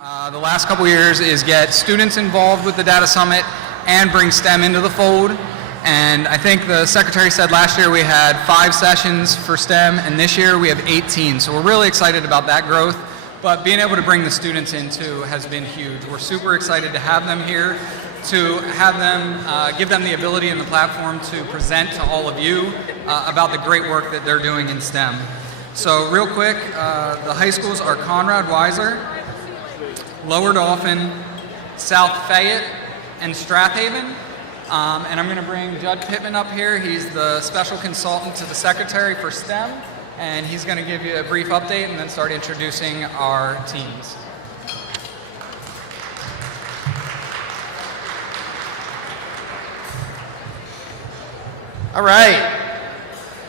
The last couple years is get students involved with the Data Summit and bring STEM into the fold. And I think the secretary said last year we had 5 sessions for STEM, and this year we have 18. So we're really excited about that growth. But being able to bring the students in too has been huge. We're super excited to have them here, to have them, give them the ability and the platform to present to all of you about the great work that they're doing in STEM. So real quick, the high schools are Conrad, Weiser, Lower Dauphin, South Fayette, and Strath. And I'm going to bring Judge Pittman up here. He's the special consultant to the secretary for STEM, and he's going to give you a brief update and then start introducing our teams. All right.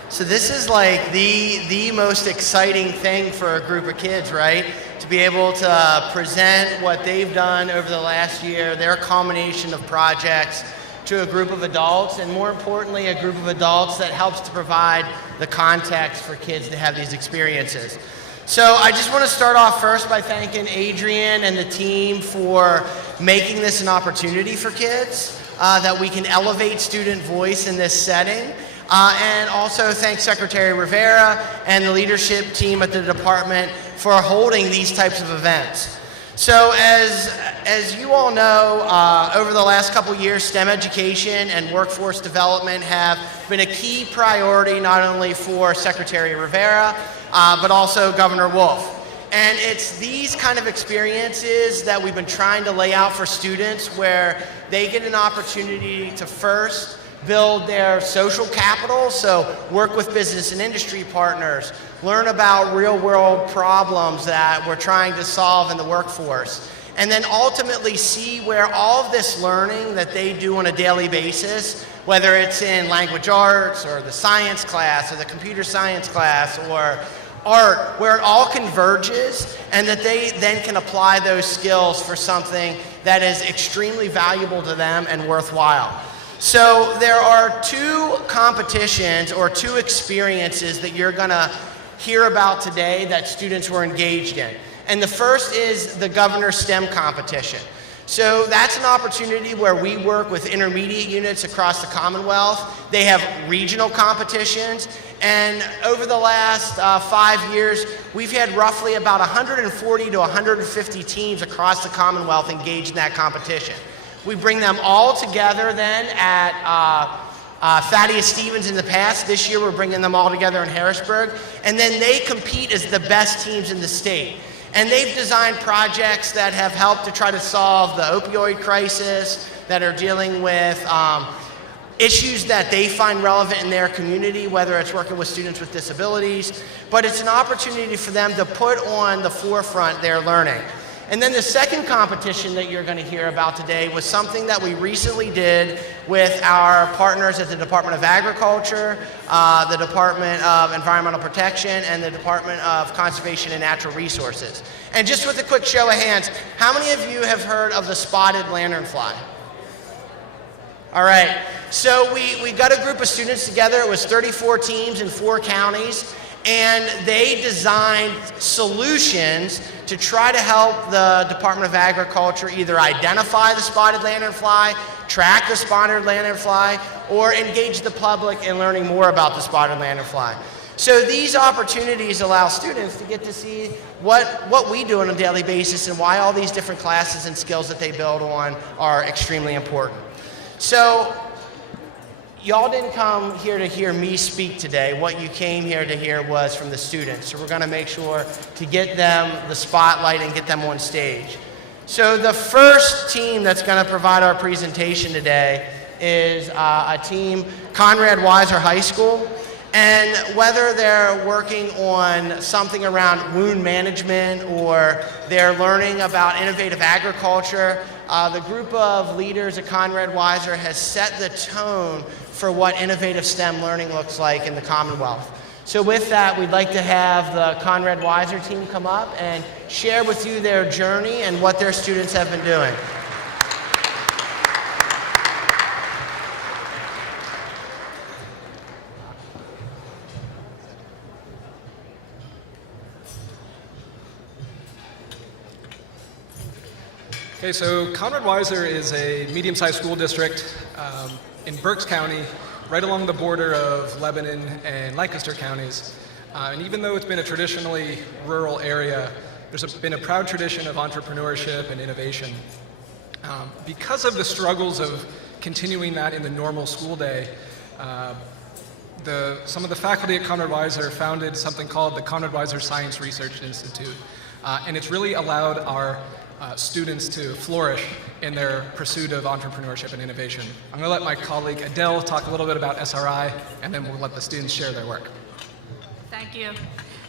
So this is like the most exciting thing for a group of kids, right? To be able to present what they've done over the last year, their culmination of projects, to a group of adults, and more importantly, a group of adults that helps to provide the context for kids to have these experiences. So I just want to start off first by thanking Adrian and the team for making this an opportunity for kids, that we can elevate student voice in this setting. And also thank Secretary Rivera and the leadership team at the department for holding these types of events. So as you all know, over the last couple years, STEM education and workforce development have been a key priority not only for Secretary Rivera, but also Governor Wolf. And it's these kind of experiences that we've been trying to lay out for students where they get an opportunity to first build their social capital, so work with business and industry partners, learn about real-world problems that we're trying to solve in the workforce, and then ultimately see where all of this learning that they do on a daily basis, whether it's in language arts or the science class or the computer science class or art, where it all converges and that they then can apply those skills for something that is extremely valuable to them and worthwhile. So there are 2 competitions or 2 experiences that you're going to hear about today that students were engaged in. And the first is the Governor STEM competition. So that's an opportunity where we work with intermediate units across the Commonwealth. They have regional competitions. And over the last 5 years, we've had roughly about 140 to 150 teams across the Commonwealth engaged in that competition. We bring them all together then at Thaddeus Stevens in the past. This year we're bringing them all together in Harrisburg. And then they compete as the best teams in the state. And they've designed projects that have helped to try to solve the opioid crisis, that are dealing with issues that they find relevant in their community, whether it's working with students with disabilities. But it's an opportunity for them to put on the forefront their learning. And then the second competition that you're going to hear about today was something that we recently did with our partners at the Department of Agriculture, the Department of Environmental Protection, and the Department of Conservation and Natural Resources. And just with a quick show of hands, how many of you have heard of the spotted lanternfly? All right, so we got a group of students together. It was 34 teams in 4 counties. And they designed solutions to try to help the Department of Agriculture either identify the spotted lanternfly, track the spotted lanternfly, or engage the public in learning more about the spotted lanternfly. So these opportunities allow students to get to see what we do on a daily basis and why all these different classes and skills that they build on are extremely important. So y'all didn't come here to hear me speak today. What you came here to hear was from the students. So we're going to make sure to get them the spotlight and get them on stage. So the first team that's going to provide our presentation today is a team, Conrad Weiser High School. And whether they're working on something around wound management or they're learning about innovative agriculture, the group of leaders at Conrad Weiser has set the tone for what innovative STEM learning looks like in the Commonwealth. So with that, we'd like to have the Conrad Weiser team come up and share with you their journey and what their students have been doing. Okay, so Conrad Weiser is a medium-sized school district in Berks County, right along the border of Lebanon and Lancaster counties. And even though it's been a traditionally rural area, there's been a proud tradition of entrepreneurship and innovation. Because of the struggles of continuing that in the normal school day, some of the faculty at Conrad Weiser founded something called the Conrad Weiser Science Research Institute. And it's really allowed our students to flourish in their pursuit of entrepreneurship and innovation. I'm going to let my colleague Adele talk a little bit about SRI, and then we'll let the students share their work. Thank you.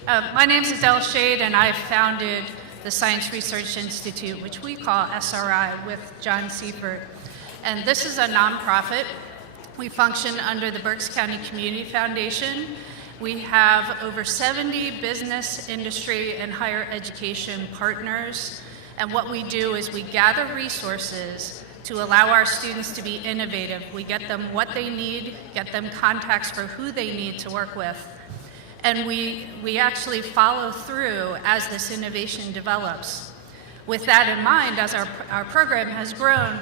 My name is Adele Shade, and I founded the Science Research Institute, which we call SRI, with John Seifert. And this is a nonprofit. We function under the Berks County Community Foundation. We have over 70 business, industry, and higher education partners. And what we do is we gather resources to allow our students to be innovative. We get them what they need, get them contacts for who they need to work with. And we actually follow through as this innovation develops. With that in mind, as our program has grown,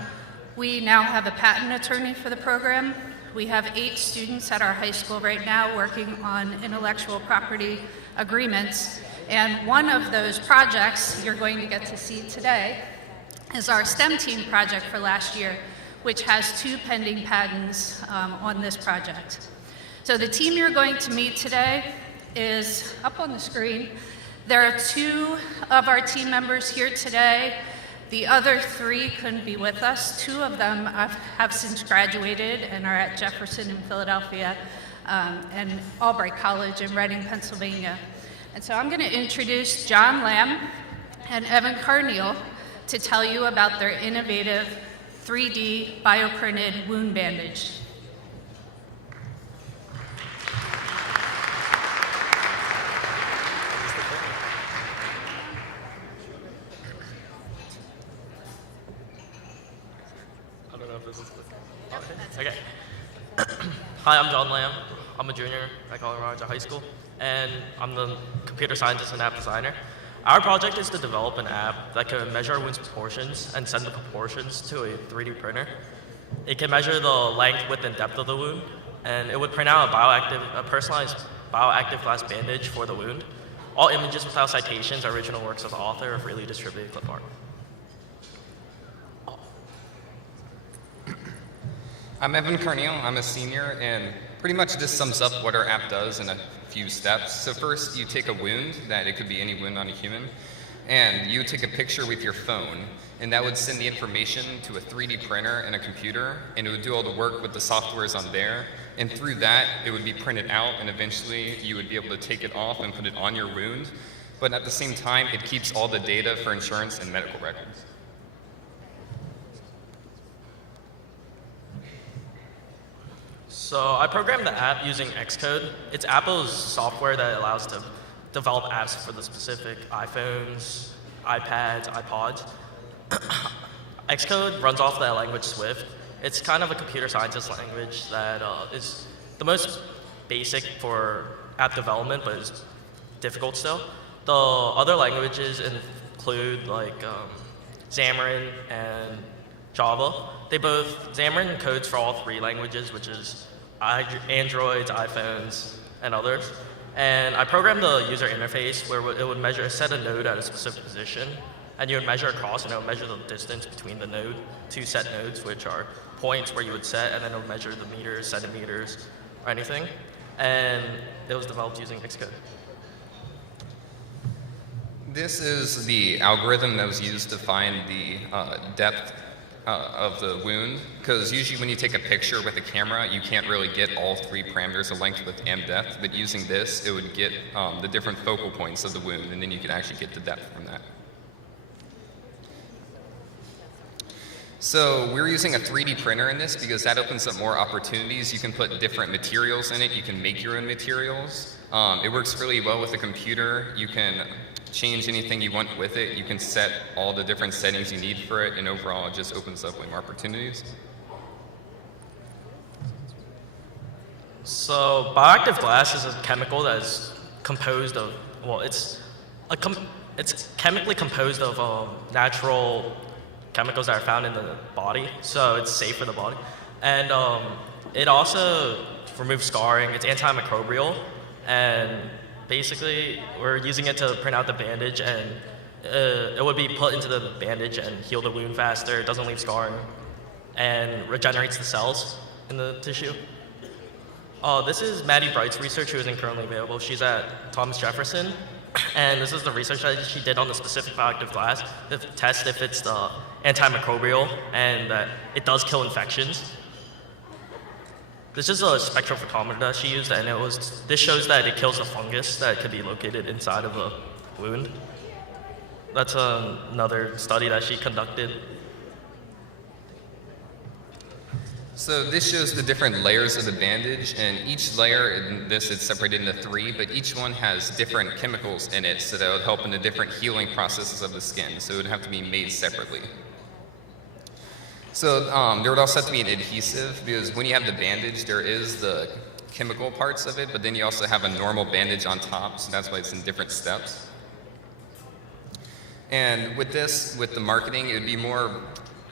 we now have a patent attorney for the program. We have 8 students at our high school right now working on intellectual property agreements. And one of those projects you're going to get to see today is our STEM team project for last year, which has 2 pending patents on this project. So the team you're going to meet today is up on the screen. There are 2 of our team members here today. The other 3 couldn't be with us. 2 of them have since graduated and are at Jefferson in Philadelphia and Albright College in Reading, Pennsylvania. And so I'm going to introduce John Lamb and Evan Carneal to tell you about their innovative 3D bioprinted wound bandage. I don't know if this is okay. Hi, I'm John Lamb. I'm a junior at Conrad High School, and I'm the computer scientist and app designer. Our project is to develop an app that can measure a wound's proportions and send the proportions to a 3D printer. It can measure the length, width, and depth of the wound, and it would print out a personalized bioactive glass bandage for the wound. All images without citations are original works of the author or freely distributed clip art. I'm Evan Carneal. I'm a senior, and pretty much this sums up what our app does in a few steps. So first, you take a wound, that it could be any wound on a human, and you take a picture with your phone, and that would send the information to a 3D printer and a computer, and it would do all the work with the softwares on there, and through that, it would be printed out, and eventually you would be able to take it off and put it on your wound. But at the same time, it keeps all the data for insurance and medical records. So I programmed the app using Xcode. It's Apple's software that allows to develop apps for the specific iPhones, iPads, iPods. Xcode runs off the language Swift. It's kind of a computer scientist language that is the most basic for app development, but is difficult still. The other languages include like Xamarin and Java. Xamarin codes for all 3 languages, which is Androids, iPhones, and others. And I programmed the user interface where it would set a node at a specific position, and you would measure across, and it would measure the distance between the node, 2 set nodes, which are points where you would set, and then it would measure the meters, centimeters, or anything. And it was developed using Xcode. This is the algorithm that was used to find the depth of the wound, because usually when you take a picture with a camera, you can't really get all 3 parameters of length, width, and depth, but using this, it would get the different focal points of the wound, and then you could actually get the depth from that. So we're using a 3D printer in this because that opens up more opportunities. You can put different materials in it. You can make your own materials. It works really well with a computer. You can change anything you want with it. You can set all the different settings you need for it, and overall it just opens up way more opportunities. So bioactive glass is a chemical that is composed of, well, it's chemically composed of natural chemicals that are found in the body, so it's safe for the body. And it also removes scarring. It's antimicrobial, and basically we're using it to print out the bandage, and it would be put into the bandage and heal the wound faster. It doesn't leave scarring, and regenerates the cells in the tissue. This is Maddie Bright's research, who isn't currently available. She's at Thomas Jefferson, and this is the research that she did on the specific bioactive glass to test if it's antimicrobial and that it does kill infections. This is a spectrophotometer that she used, and this shows that it kills the fungus that could be located inside of a wound. That's another study that she conducted. So this shows the different layers of the bandage, and each layer in this is separated into 3, but each one has different chemicals in it, so that would help in the different healing processes of the skin. So it would have to be made separately. So there would also have to be an adhesive, because when you have the bandage, there is the chemical parts of it, but then you also have a normal bandage on top, so that's why it's in different steps. And with this, with the marketing, it would be more,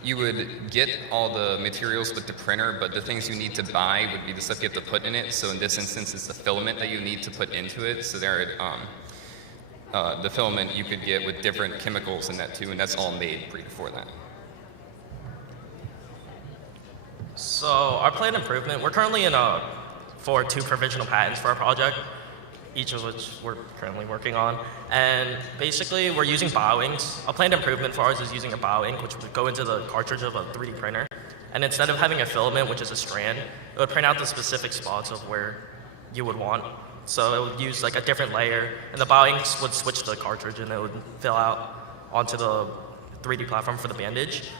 you would get all the materials with the printer, but the things you need to buy would be the stuff you have to put in it. So in this instance, it's the filament that you need to put into it. So there, the filament you could get with different chemicals in that too, and that's all made before that. So our planned improvement, we're currently for 2 provisional patents for our project, each of which we're currently working on. And basically, we're using bioinks. A planned improvement for ours is using a bioink, which would go into the cartridge of a 3D printer. And instead of having a filament, which is a strand, it would print out the specific spots of where you would want. So it would use like a different layer, and the bioinks would switch to the cartridge, and it would fill out onto the 3D platform for the bandage.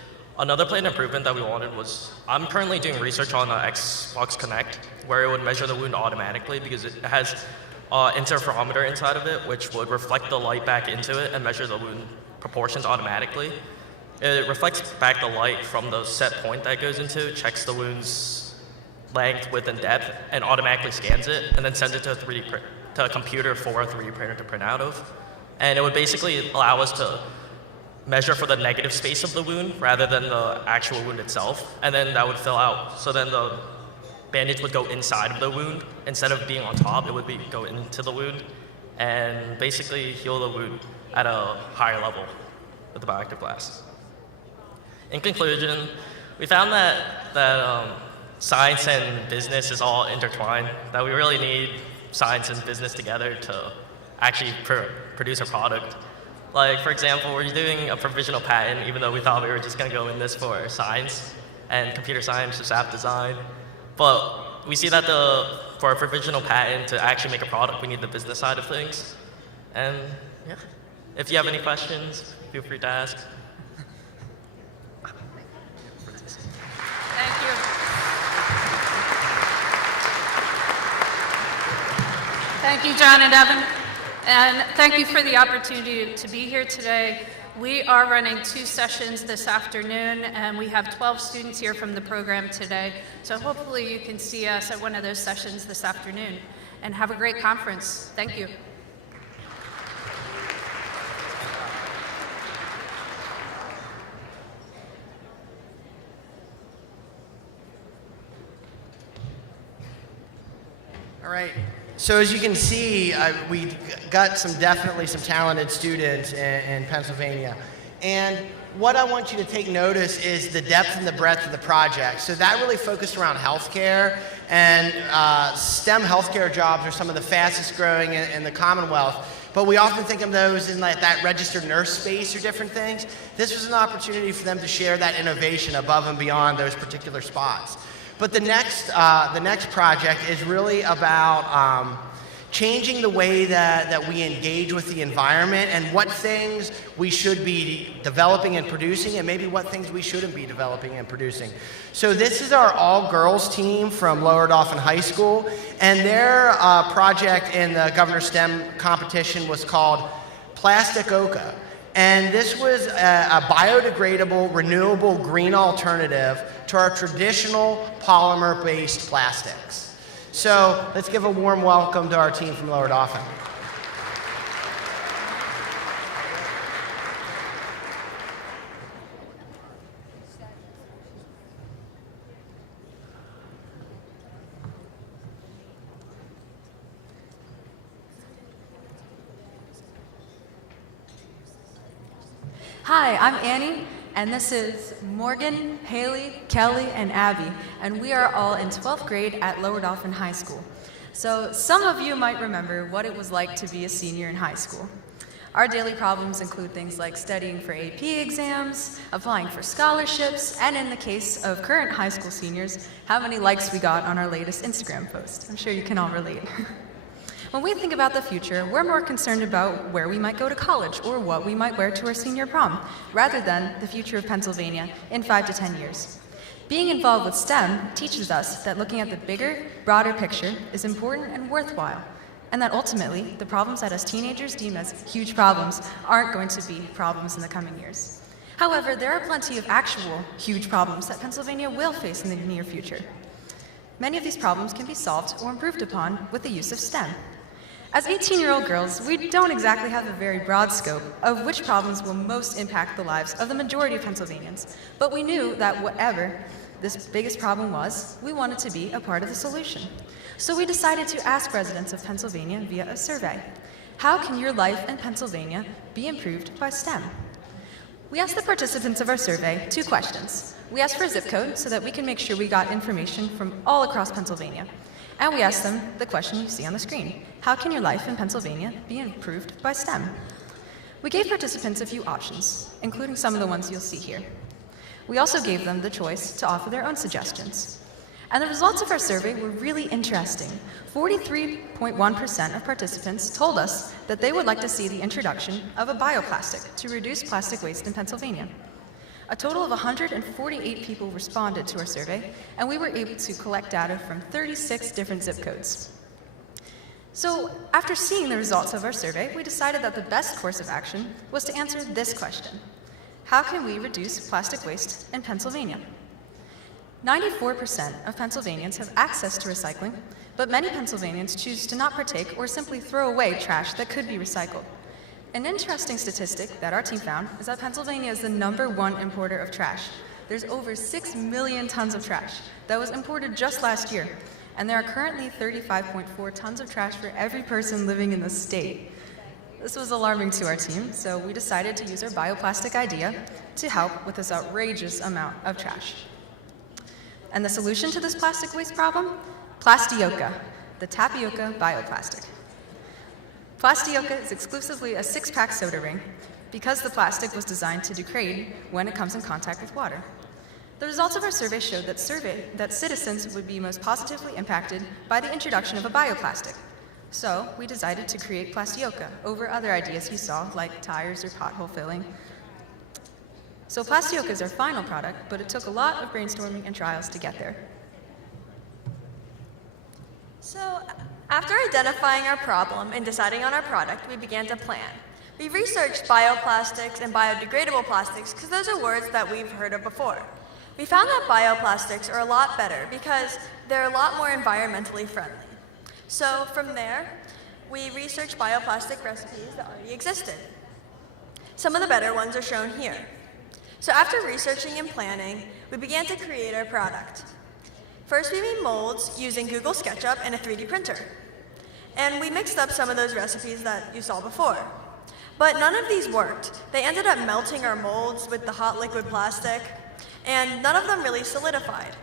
Another planned improvement that we wanted was, I'm currently doing research on Xbox Connect, where it would measure the wound automatically, because it has interferometer inside of it, which would reflect the light back into it and measure the wound proportions automatically. It reflects back the light from the set point that it goes into, checks the wound's length, width, and depth, and automatically scans it, and then sends it to a computer for a 3D printer to print out of. And it would basically allow us to measure for the negative space of the wound rather than the actual wound itself, and then that would fill out. So then the bandage would go inside of the wound. Instead of being on top, it would go into the wound and basically heal the wound at a higher level with the bioactive glass. In conclusion, we found that science and business is all intertwined, that we really need science and business together to actually produce a product. Like, for example, we're doing a provisional patent, even though we thought we were just going to go in this for science and computer science, just app design. But we see that for a provisional patent to actually make a product, we need the business side of things. And yeah, if you have any questions, feel free to ask. Thank you. Thank you, John and Evan. And thank you for the opportunity to be here today. We are running 2 sessions this afternoon, and we have 12 students here from the program today. So hopefully you can see us at one of those sessions this afternoon. And have a great conference. Thank you. All right. So as you can see, we got definitely some talented students in Pennsylvania. And what I want you to take notice is the depth and the breadth of the project. So that really focused around healthcare, and STEM healthcare jobs are some of the fastest growing in the Commonwealth. But we often think of those in like that registered nurse space or different things. This was an opportunity for them to share that innovation above and beyond those particular spots. But the next project is really about changing the way that we engage with the environment, and what things we should be developing and producing, and maybe what things we shouldn't be developing and producing. So this is our all-girls team from Lower Dauphin High School, and their project in the Governor STEM competition was called Plastic Oka. And this was a biodegradable, renewable green alternative to our traditional polymer-based plastics. So let's give a warm welcome to our team from Lower Dauphin. Hi, I'm Annie, and this is Morgan, Haley, Kelly, and Abby, and we are all in 12th grade at Lower Dauphin High School. So some of you might remember what it was like to be a senior in high school. Our daily problems include things like studying for AP exams, applying for scholarships, and in the case of current high school seniors, how many likes we got on our latest Instagram post. I'm sure you can all relate. When we think about the future, we're more concerned about where we might go to college or what we might wear to our senior prom, rather than the future of Pennsylvania in 5 to 10 years. Being involved with STEM teaches us that looking at the bigger, broader picture is important and worthwhile, and that ultimately, the problems that us teenagers deem as huge problems aren't going to be problems in the coming years. However, there are plenty of actual huge problems that Pennsylvania will face in the near future. Many of these problems can be solved or improved upon with the use of STEM. As 18-year-old girls, we don't exactly have a very broad scope of which problems will most impact the lives of the majority of Pennsylvanians, but we knew that whatever this biggest problem was, we wanted to be a part of the solution. So we decided to ask residents of Pennsylvania via a survey, how can your life in Pennsylvania be improved by STEM? We asked the participants of our survey 2 questions. We asked for a zip code so that we can make sure we got information from all across Pennsylvania. And we asked them the question you see on the screen. How can your life in Pennsylvania be improved by STEM? We gave participants a few options, including some of the ones you'll see here. We also gave them the choice to offer their own suggestions. And the results of our survey were really interesting. 43.1% of participants told us that they would like to see the introduction of a bioplastic to reduce plastic waste in Pennsylvania. A total of 148 people responded to our survey, and we were able to collect data from 36 different zip codes. So, after seeing the results of our survey, we decided that the best course of action was to answer this question. How can we reduce plastic waste in Pennsylvania? 94% of Pennsylvanians have access to recycling, but many Pennsylvanians choose to not partake or simply throw away trash that could be recycled. An interesting statistic that our team found is that Pennsylvania is the #1 importer of trash. There's over 6 million tons of trash that was imported just last year, and there are currently 35.4 tons of trash for every person living in the state. This was alarming to our team, so we decided to use our bioplastic idea to help with this outrageous amount of trash. And the solution to this plastic waste problem? Plastioka, the tapioca bioplastic. Plastioka is exclusively a 6-pack soda ring because the plastic was designed to degrade when it comes in contact with water. The results of our survey showed that citizens would be most positively impacted by the introduction of a bioplastic. So we decided to create Plastioka over other ideas you saw, like tires or pothole filling. So Plastioka is our final product, but it took a lot of brainstorming and trials to get there. So, after identifying our problem and deciding on our product, we began to plan. We researched bioplastics and biodegradable plastics because those are words that we've heard of before. We found that bioplastics are a lot better because they're a lot more environmentally friendly. So from there, we researched bioplastic recipes that already existed. Some of the better ones are shown here. So after researching and planning, we began to create our product. First, we made molds using Google SketchUp and a 3D printer. And we mixed up some of those recipes that you saw before. But none of these worked. They ended up melting our molds with the hot liquid plastic, and none of them really solidified.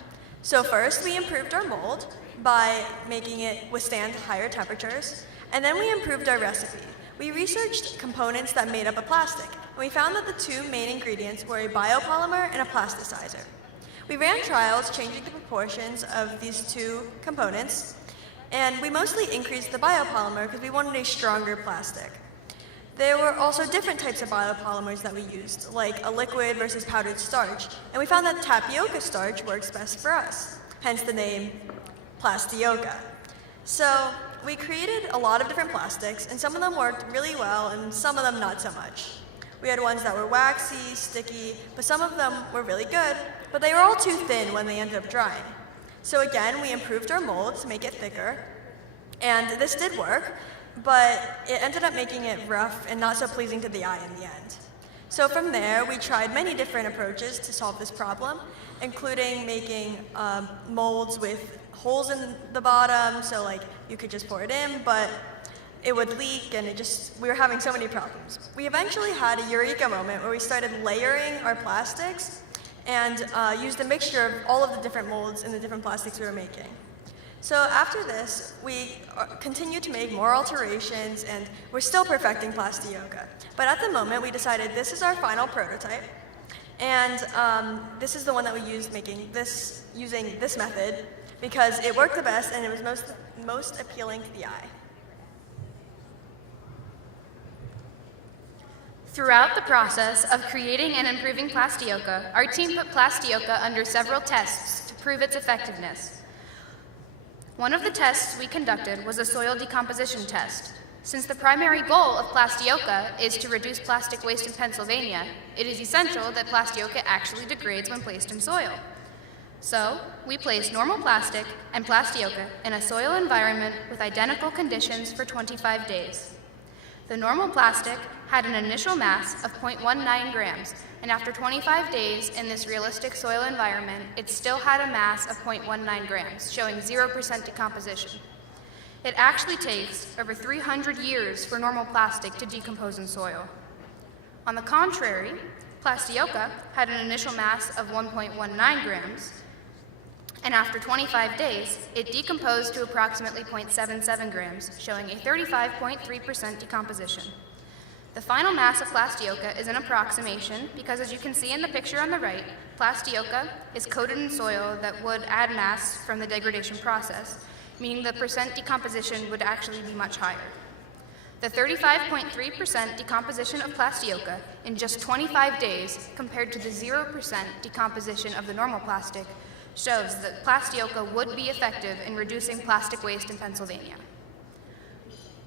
So first, we improved our mold by making it withstand higher temperatures, and then we improved our recipe. We researched components that made up a plastic, and we found that the 2 main ingredients were a biopolymer and a plasticizer. We ran trials changing the proportions of these 2 components, and we mostly increased the biopolymer because we wanted a stronger plastic. There were also different types of biopolymers that we used, like a liquid versus powdered starch, and we found that tapioca starch works best for us, hence the name Plastioka. So we created a lot of different plastics, and some of them worked really well, and some of them not so much. We had ones that were waxy, sticky, but some of them were really good, but they were all too thin when they ended up drying. So again, we improved our mold to make it thicker, and this did work, but it ended up making it rough and not so pleasing to the eye in the end. So from there, we tried many different approaches to solve this problem, including making molds with holes in the bottom, so like you could just pour it in, but it would leak, and we were having so many problems. We eventually had a eureka moment where we started layering our plastics and used a mixture of all of the different molds and the different plastics we were making. So after this, we continued to make more alterations, and we're still perfecting Plastioka. But at the moment, we decided this is our final prototype, and this is the one that we used using this method because it worked the best and it was most appealing to the eye. Throughout the process of creating and improving Plastioka, our team put Plastioka under several tests to prove its effectiveness. One of the tests we conducted was a soil decomposition test. Since the primary goal of Plastioka is to reduce plastic waste in Pennsylvania, it is essential that Plastioka actually degrades when placed in soil. So, we placed normal plastic and Plastioka in a soil environment with identical conditions for 25 days. The normal plastic had an initial mass of 0.19 grams, and after 25 days in this realistic soil environment, it still had a mass of 0.19 grams, showing 0% decomposition. It actually takes over 300 years for normal plastic to decompose in soil. On the contrary, Plastioka had an initial mass of 1.19 grams, and after 25 days, it decomposed to approximately 0.77 grams, showing a 35.3% decomposition. The final mass of Plastioka is an approximation because, as you can see in the picture on the right, Plastioka is coated in soil that would add mass from the degradation process, meaning the percent decomposition would actually be much higher. The 35.3% decomposition of Plastioka in just 25 days compared to the 0% decomposition of the normal plastic shows that Plastioka would be effective in reducing plastic waste in Pennsylvania.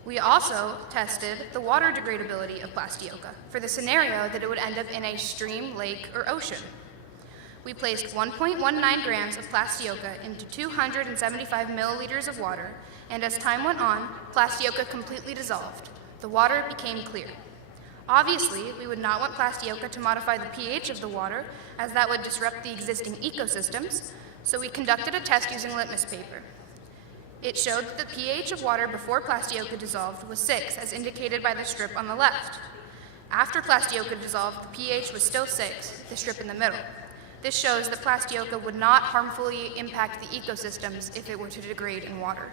We also tested the water degradability of Plastioka for the scenario that it would end up in a stream, lake, or ocean. We placed 1.19 grams of Plastioka into 275 milliliters of water, and as time went on, Plastioka completely dissolved. The water became clear. Obviously, we would not want Plastioka to modify the pH of the water, as that would disrupt the existing ecosystems, so we conducted a test using litmus paper. It showed that the pH of water before Plastioka dissolved was 6, as indicated by the strip on the left. After Plastioka dissolved, the pH was still 6, the strip in the middle. This shows that Plastioka would not harmfully impact the ecosystems if it were to degrade in water.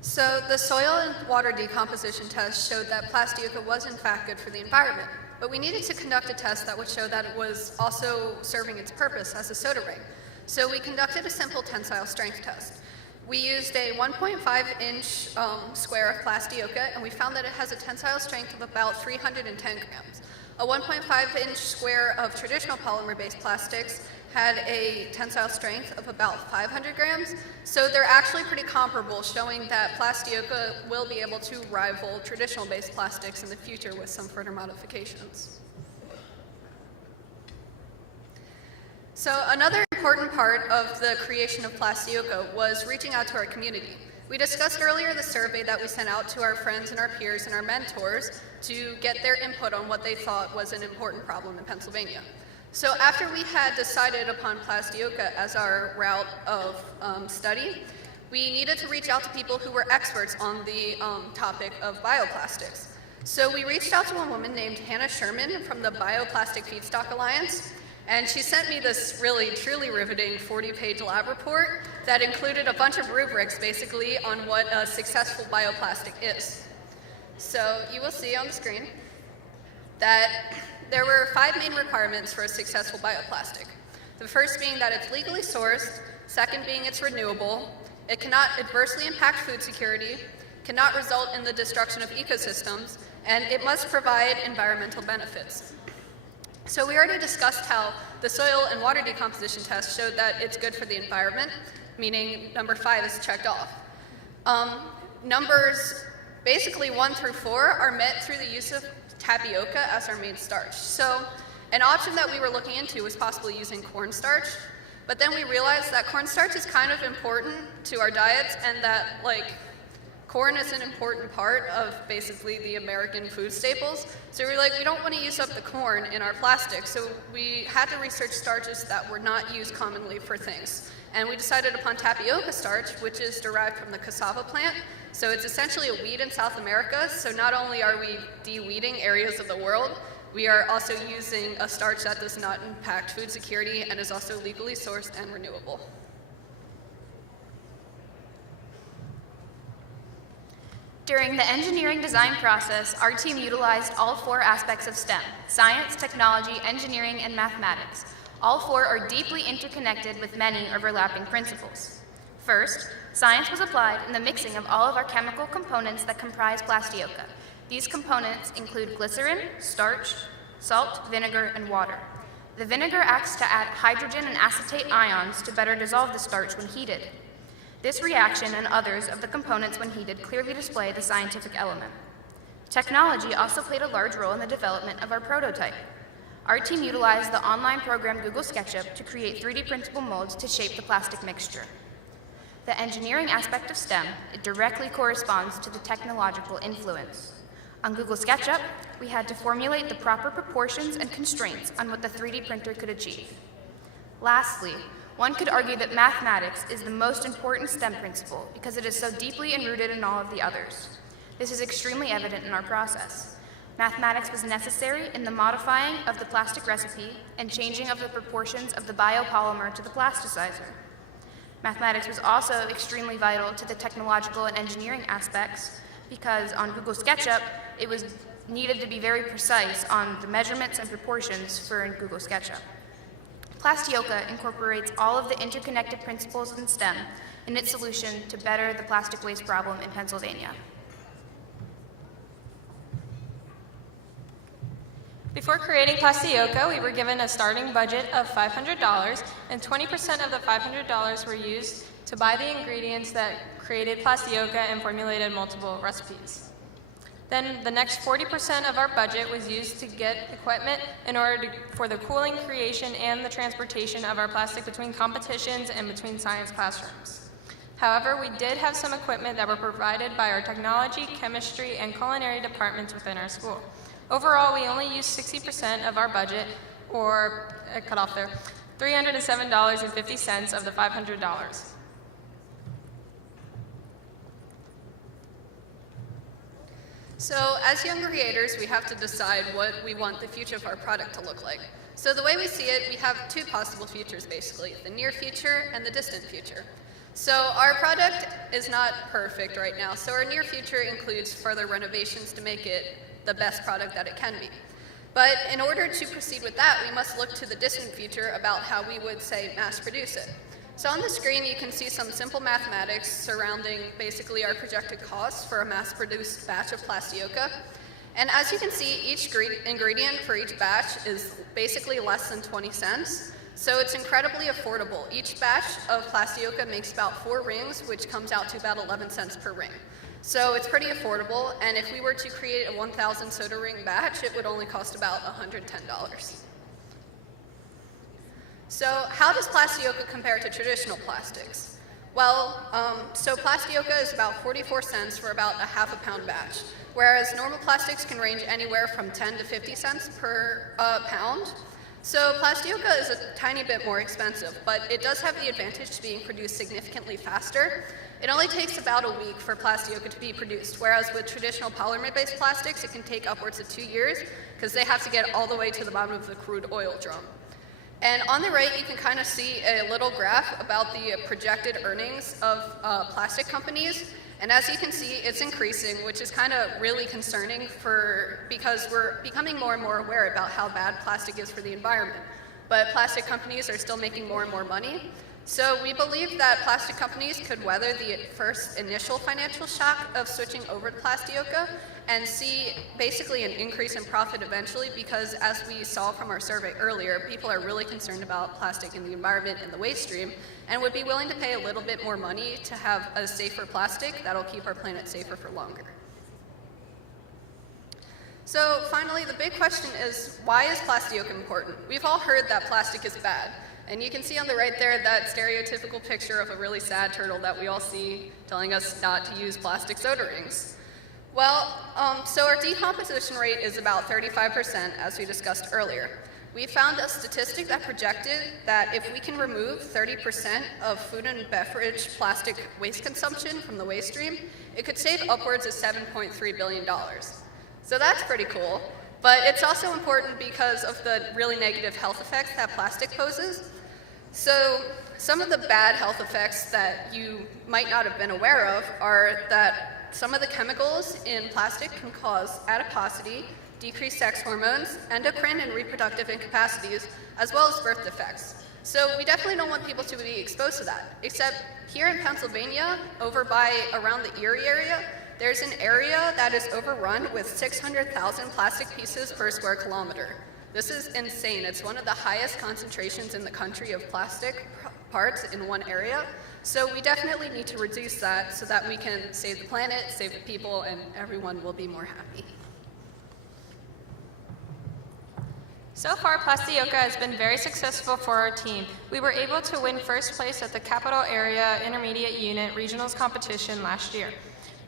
So the soil and water decomposition test showed that Plastioka was in fact good for the environment, but we needed to conduct a test that would show that it was also serving its purpose as a soda ring. So we conducted a simple tensile strength test. We used a 1.5-inch square of Plastioka, and we found that it has a tensile strength of about 310 grams. A 1.5-inch square of traditional polymer-based plastics had a tensile strength of about 500 grams, so they're actually pretty comparable, showing that Plastioka will be able to rival traditional-based plastics in the future with some further modifications. So another important part of the creation of Plastioka was reaching out to our community. We discussed earlier the survey that we sent out to our friends and our peers and our mentors to get their input on what they thought was an important problem in Pennsylvania. So after we had decided upon Plastioka as our route of study, we needed to reach out to people who were experts on the topic of bioplastics. So we reached out to a woman named Hannah Sherman from the Bioplastic Feedstock Alliance, and she sent me this really, truly riveting 40-page lab report that included a bunch of rubrics, basically, on what a successful bioplastic is. So you will see on the screen that there were 5 main requirements for a successful bioplastic. The first being that it's legally sourced, second being it's renewable, it cannot adversely impact food security, cannot result in the destruction of ecosystems, and it must provide environmental benefits. So we already discussed how the soil and water decomposition test showed that it's good for the environment, meaning number 5 is checked off. Numbers basically 1 through 4 are met through the use of tapioca as our main starch. So an option that we were looking into was possibly using cornstarch, but then we realized that cornstarch is kind of important to our diets, and that corn is an important part of basically the American food staples. So we were like, we don't want to use up the corn in our plastic, so we had to research starches that were not used commonly for things. and we decided upon tapioca starch, which is derived from the cassava plant. So it's essentially a weed in South America, so not only are we de-weeding areas of the world, we are also using a starch that does not impact food security and is also legally sourced and renewable. During the engineering design process, our team utilized all 4 aspects of STEM: science, technology, engineering, and mathematics. All 4 are deeply interconnected with many overlapping principles. First, science was applied in the mixing of all of our chemical components that comprise plastioca. These components include glycerin, starch, salt, vinegar, and water. The vinegar acts to add hydrogen and acetate ions to better dissolve the starch when heated. This reaction and others of the components when heated clearly display the scientific element. Technology also played a large role in the development of our prototype. Our team utilized the online program Google SketchUp to create 3D printable molds to shape the plastic mixture. The engineering aspect of STEM, it directly corresponds to the technological influence. On Google SketchUp, we had to formulate the proper proportions and constraints on what the 3D printer could achieve. Lastly, one could argue that mathematics is the most important STEM principle because it is so deeply enrooted in all of the others. This is extremely evident in our process. Mathematics was necessary in the modifying of the plastic recipe and changing of the proportions of the biopolymer to the plasticizer. Mathematics was also extremely vital to the technological and engineering aspects because on Google SketchUp, it was needed to be very precise on the measurements and proportions for Google SketchUp. Plastioca incorporates all of the interconnected principles in STEM in its solution to better the plastic waste problem in Pennsylvania. Before creating Plastioca, we were given a starting budget of $500, and 20% of the $500 were used to buy the ingredients that created Plastioca and formulated multiple recipes. Then the next 40% of our budget was used to get equipment in order for the cooling, creation, and the transportation of our plastic between competitions and between science classrooms. However, we did have some equipment that were provided by our technology, chemistry, and culinary departments within our school. Overall, we only used 60% of our budget, or cut off there, $307.50 of the $500. So as young creators, we have to decide what we want the future of our product to look like. So the way we see it, we have 2 possible futures basically, the near future and the distant future. So our product is not perfect right now, so our near future includes further renovations to make it the best product that it can be. But in order to proceed with that, we must look to the distant future about how we would, say, mass produce it. So on the screen, you can see some simple mathematics surrounding basically our projected costs for a mass-produced batch of Plastioca. And as you can see, each ingredient for each batch is basically less than 20 cents. So it's incredibly affordable. Each batch of Plastioca makes about 4 rings, which comes out to about 11 cents per ring. So it's pretty affordable, and if we were to create a 1,000 soda ring batch, it would only cost about $110. So how does Plastioca compare to traditional plastics? Well, so Plastioca is about 44 cents for about a half a pound batch, whereas normal plastics can range anywhere from 10 to 50 cents per pound. So Plastioca is a tiny bit more expensive, but it does have the advantage to being produced significantly faster. It only takes about a week for Plastioca to be produced, whereas with traditional polymer-based plastics, it can take upwards of 2 years because they have to get all the way to the bottom of the crude oil drum. And on the right, you can kind of see a little graph about the projected earnings of plastic companies. And as you can see, it's increasing, which is kind of really concerning because we're becoming more and more aware about how bad plastic is for the environment. But plastic companies are still making more and more money. So we believe that plastic companies could weather the first initial financial shock of switching over to Plastioca and see basically an increase in profit eventually because, as we saw from our survey earlier, people are really concerned about plastic in the environment and the waste stream and would be willing to pay a little bit more money to have a safer plastic that'll keep our planet safer for longer. So finally, the big question is, why is Plastioca important? We've all heard that plastic is bad. And you can see on the right there that stereotypical picture of a really sad turtle that we all see telling us not to use plastic soda rings. Well, so our decomposition rate is about 35%, as we discussed earlier. We found a statistic that projected that if we can remove 30% of food and beverage plastic waste consumption from the waste stream, it could save upwards of $7.3 billion. So that's pretty cool, but it's also important because of the really negative health effects that plastic poses. So some of the bad health effects that you might not have been aware of are that some of the chemicals in plastic can cause adiposity, decreased sex hormones, endocrine and reproductive incapacities, as well as birth defects. So we definitely don't want people to be exposed to that, except here in Pennsylvania, over by around the Erie area, there's an area that is overrun with 600,000 plastic pieces per square kilometer. This is insane. It's one of the highest concentrations in the country of plastic parts in one area. So we definitely need to reduce that so that we can save the planet, save the people, and everyone will be more happy. So far, Plastioka has been very successful for our team. We were able to win first place at the Capital Area Intermediate Unit Regionals competition last year.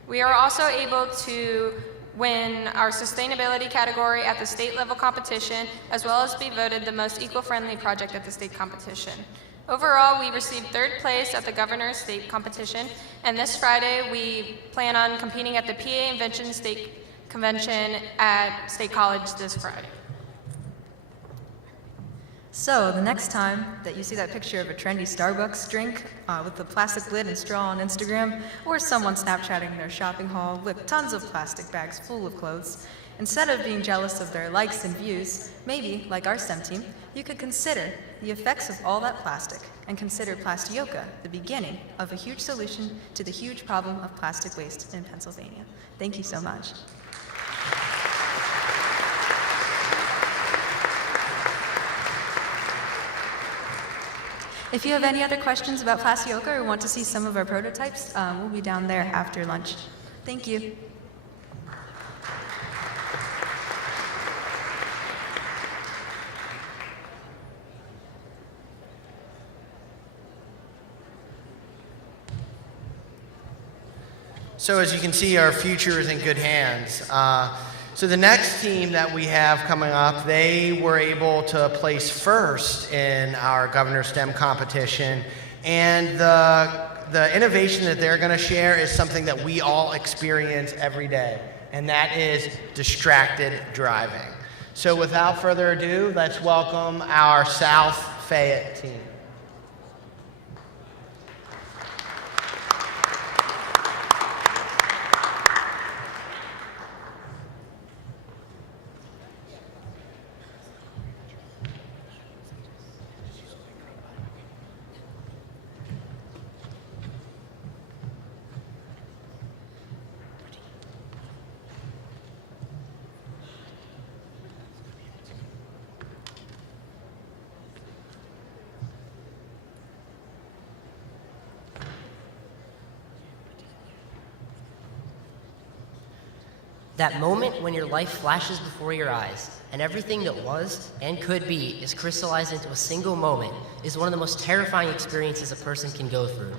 We are also able to win our sustainability category at the state level competition, as well as be voted the most eco-friendly project at the state competition. Overall, we received third place at the Governor's State competition, and this Friday we plan on competing at the PA Invention State Convention at State College this Friday. So the next time that you see that picture of a trendy Starbucks drink with the plastic lid and straw on Instagram, or someone Snapchatting their shopping haul with tons of plastic bags full of clothes, instead of being jealous of their likes and views, maybe, like our STEM team, you could consider the effects of all that plastic and consider Plastioka the beginning of a huge solution to the huge problem of plastic waste in Pennsylvania. Thank you so much. If you have any other questions about Plastioka or want to see some of our prototypes, we'll be down there after lunch. Thank you. So as you can see, our future is in good hands. So the next team that we have coming up, they were able to place first in our Governor STEM competition. And the innovation that they're going to share is something that we all experience every day, and that is distracted driving. So without further ado, let's welcome our South Fayette team. That moment when your life flashes before your eyes, and everything that was and could be is crystallized into a single moment, is one of the most terrifying experiences a person can go through.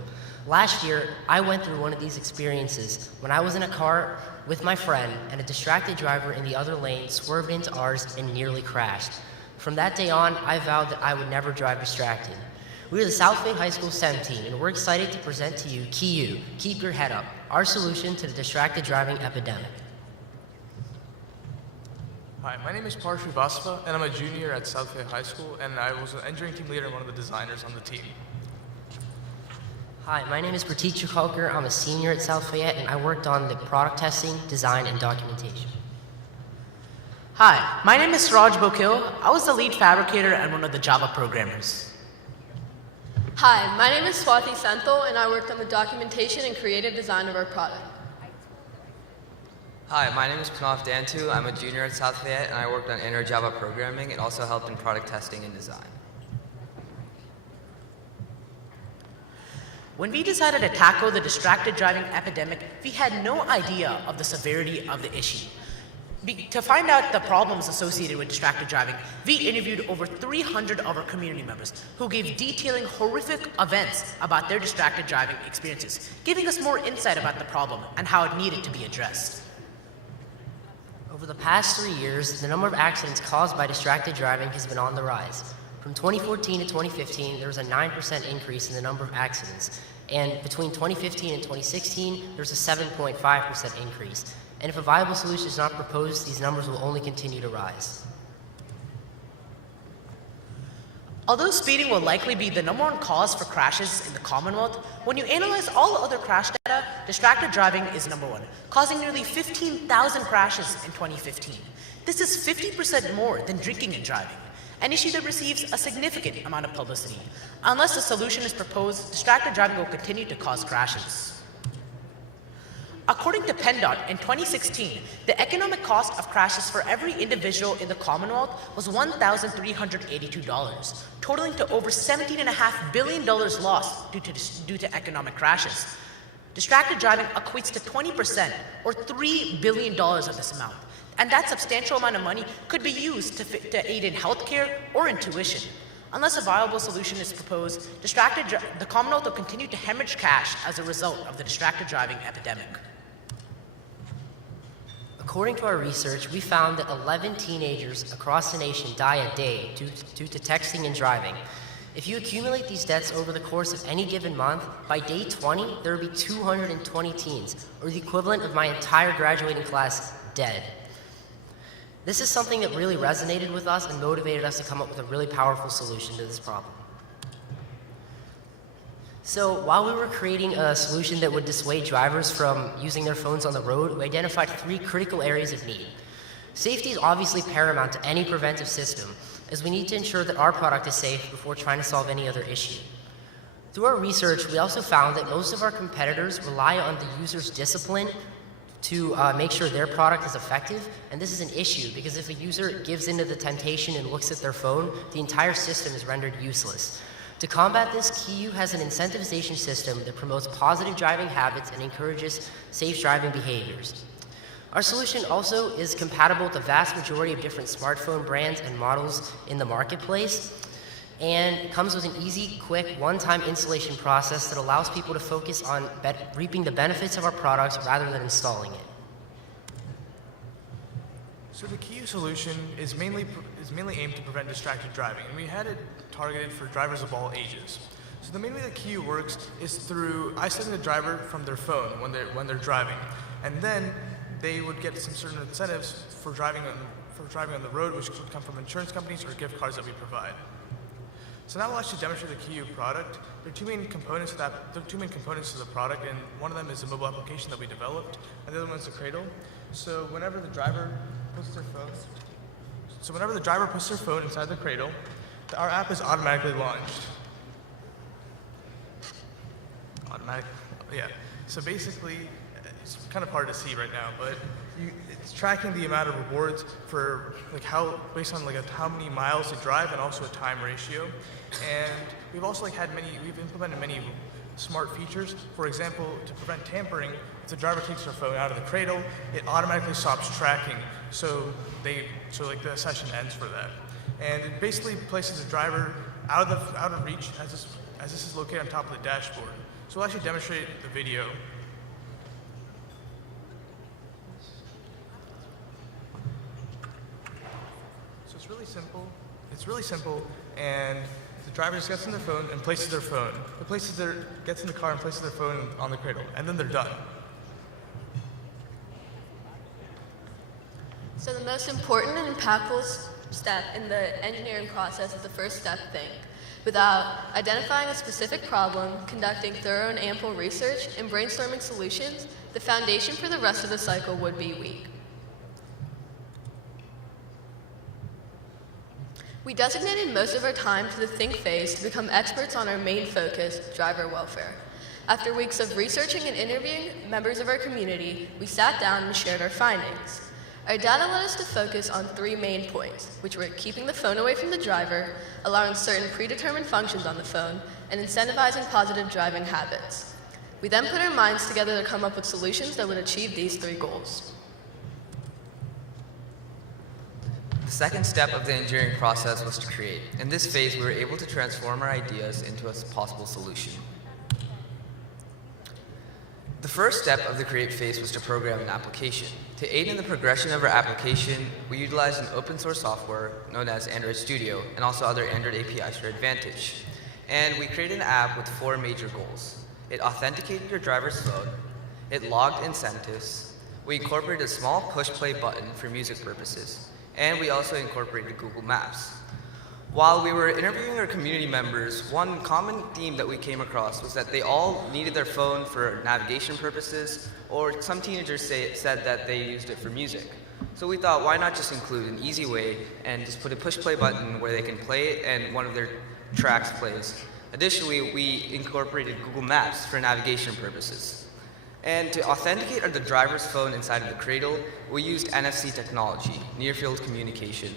Last year, I went through one of these experiences when I was in a car with my friend, and a distracted driver in the other lane swerved into ours and nearly crashed. From that day on, I vowed that I would never drive distracted. We are the South Fayette High School STEM team, and we're excited to present to you KeyU, Keep Your Head Up, our solution to the distracted driving epidemic. Hi, my name is Parshu Vasva, and I'm a junior at South Fayette High School, and I was an engineering team leader and one of the designers on the team. Hi, my name is Pratik Chukalkar. I'm a senior at South Fayette, and I worked on the product testing, design, and documentation. Hi, my name is Raj Bokil. I was the lead fabricator and one of the Java programmers. Hi, my name is Swathi Senthil, and I worked on the documentation and creative design of our product. Hi, my name is Pranav Dantu. I'm a junior at South Fayette, and I worked on inner Java programming and also helped in product testing and design. When we decided to tackle the distracted driving epidemic, we had no idea of the severity of the issue. To find out the problems associated with distracted driving, we interviewed over 300 of our community members who gave detailing horrific events about their distracted driving experiences, giving us more insight about the problem and how it needed to be addressed. Over the past 3 years, the number of accidents caused by distracted driving has been on the rise. From 2014 to 2015, there was a 9% increase in the number of accidents. And between 2015 and 2016, there was a 7.5% increase. And if a viable solution is not proposed, these numbers will only continue to rise. Although speeding will likely be the number one cause for crashes in the Commonwealth, when you analyze all other crash data, distracted driving is number one, causing nearly 15,000 crashes in 2015. This is 50% more than drinking and driving, an issue that receives a significant amount of publicity. Unless a solution is proposed, distracted driving will continue to cause crashes. According to PennDOT, in 2016, the economic cost of crashes for every individual in the Commonwealth was $1,382, totaling to over $17.5 billion lost due to economic crashes. Distracted driving equates to 20%, or $3 billion of this amount, and that substantial amount of money could be used to aid in healthcare or in tuition. Unless a viable solution is proposed, the Commonwealth will continue to hemorrhage cash as a result of the distracted driving epidemic. According to our research, we found that 11 teenagers across the nation die a day due to texting and driving. If you accumulate these deaths over the course of any given month, by day 20, there will be 220 teens, or the equivalent of my entire graduating class, dead. This is something that really resonated with us and motivated us to come up with a really powerful solution to this problem. So while we were creating a solution that would dissuade drivers from using their phones on the road, we identified 3 critical areas of need. Safety is obviously paramount to any preventive system, as we need to ensure that our product is safe before trying to solve any other issue. Through our research, we also found that most of our competitors rely on the user's discipline to make sure their product is effective, and this is an issue because if a user gives into the temptation and looks at their phone, the entire system is rendered useless. To combat this, KeyU has an incentivization system that promotes positive driving habits and encourages safe driving behaviors. Our solution also is compatible with the vast majority of different smartphone brands and models in the marketplace, and comes with an easy, quick, one-time installation process that allows people to focus on reaping the benefits of our products rather than installing it. So the KeyU solution is mainly aimed to prevent distracted driving, and we had it targeted for drivers of all ages. So the main way that KeyU works is through isolating the driver from their phone when they're driving, and then they would get some certain incentives for driving on the road, which could come from insurance companies or gift cards that we provide. So now we'll actually demonstrate the KeyU product. There are two main components to the product, and one of them is a mobile application that we developed, and the other one is the cradle. So whenever the driver puts their phone inside the cradle, our app is automatically launched. So basically, it's kind of hard to see right now, but it's tracking the amount of rewards for based on how many miles you drive and also a time ratio. And we've also we've implemented many smart features. For example, to prevent tampering, if the driver takes their phone out of the cradle, it automatically stops tracking. So the session ends for that. And it basically places the driver out of reach as this is located on top of the dashboard. So we'll actually demonstrate the video. So it's really simple, and the driver just gets in their phone and places their phone. Gets in the car and places their phone on the cradle, and then they're done. So the most important and impactful step in the engineering process is the first step, think. Without identifying a specific problem, conducting thorough and ample research, and brainstorming solutions, the foundation for the rest of the cycle would be weak. We designated most of our time to the think phase to become experts on our main focus, driver welfare. After weeks of researching and interviewing members of our community, we sat down and shared our findings. Our data led us to focus on 3 main points, which were keeping the phone away from the driver, allowing certain predetermined functions on the phone, and incentivizing positive driving habits. We then put our minds together to come up with solutions that would achieve these 3 goals. The second step of the engineering process was to create. In this phase, we were able to transform our ideas into a possible solution. The first step of the create phase was to program an application. To aid in the progression of our application, we utilized an open source software known as Android Studio and also other Android APIs for Advantage. And we created an app with 4 major goals. It authenticated your driver's phone, it logged incentives, we incorporated a small push-play button for music purposes, and we also incorporated Google Maps. While we were interviewing our community members, one common theme that we came across was that they all needed their phone for navigation purposes, or some teenagers said that they used it for music. So we thought, why not just include an easy way and just put a push-play button where they can play it and one of their tracks plays. Additionally, we incorporated Google Maps for navigation purposes. And to authenticate the driver's phone inside of the cradle, we used NFC technology, near-field communication.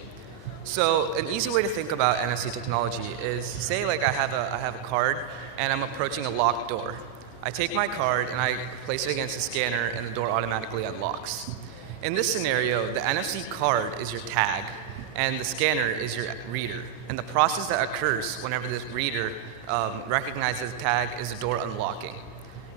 So an easy way to think about NFC technology is, say like I have a card and I'm approaching a locked door. I take my card and I place it against the scanner and the door automatically unlocks. In this scenario, the NFC card is your tag and the scanner is your reader. And the process that occurs whenever this reader recognizes the tag is the door unlocking.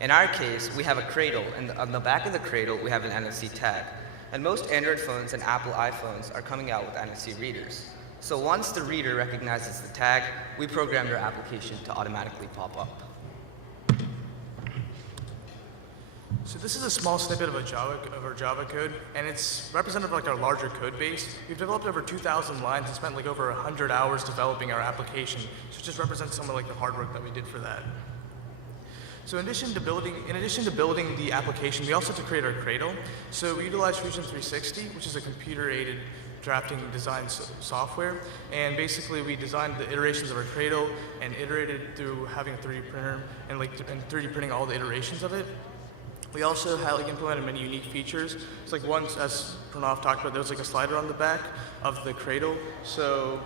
In our case, we have a cradle, and on the back of the cradle, we have an NFC tag. And most Android phones and Apple iPhones are coming out with NFC readers. So once the reader recognizes the tag, we programmed our application to automatically pop up. So this is a small snippet of our Java code, and it's representative of like our larger code base. We've developed over 2,000 lines and spent like over 100 hours developing our application. So it just represents some of like the hard work that we did for that. So in addition to building the application, we also had to create our cradle. So we utilized Fusion 360, which is a computer-aided drafting design software. And basically we designed the iterations of our cradle and iterated through having a 3D printer and 3D printing all the iterations of it. We also had implemented many unique features. It's like once, as Pranav talked about, there was like a slider on the back of the cradle. So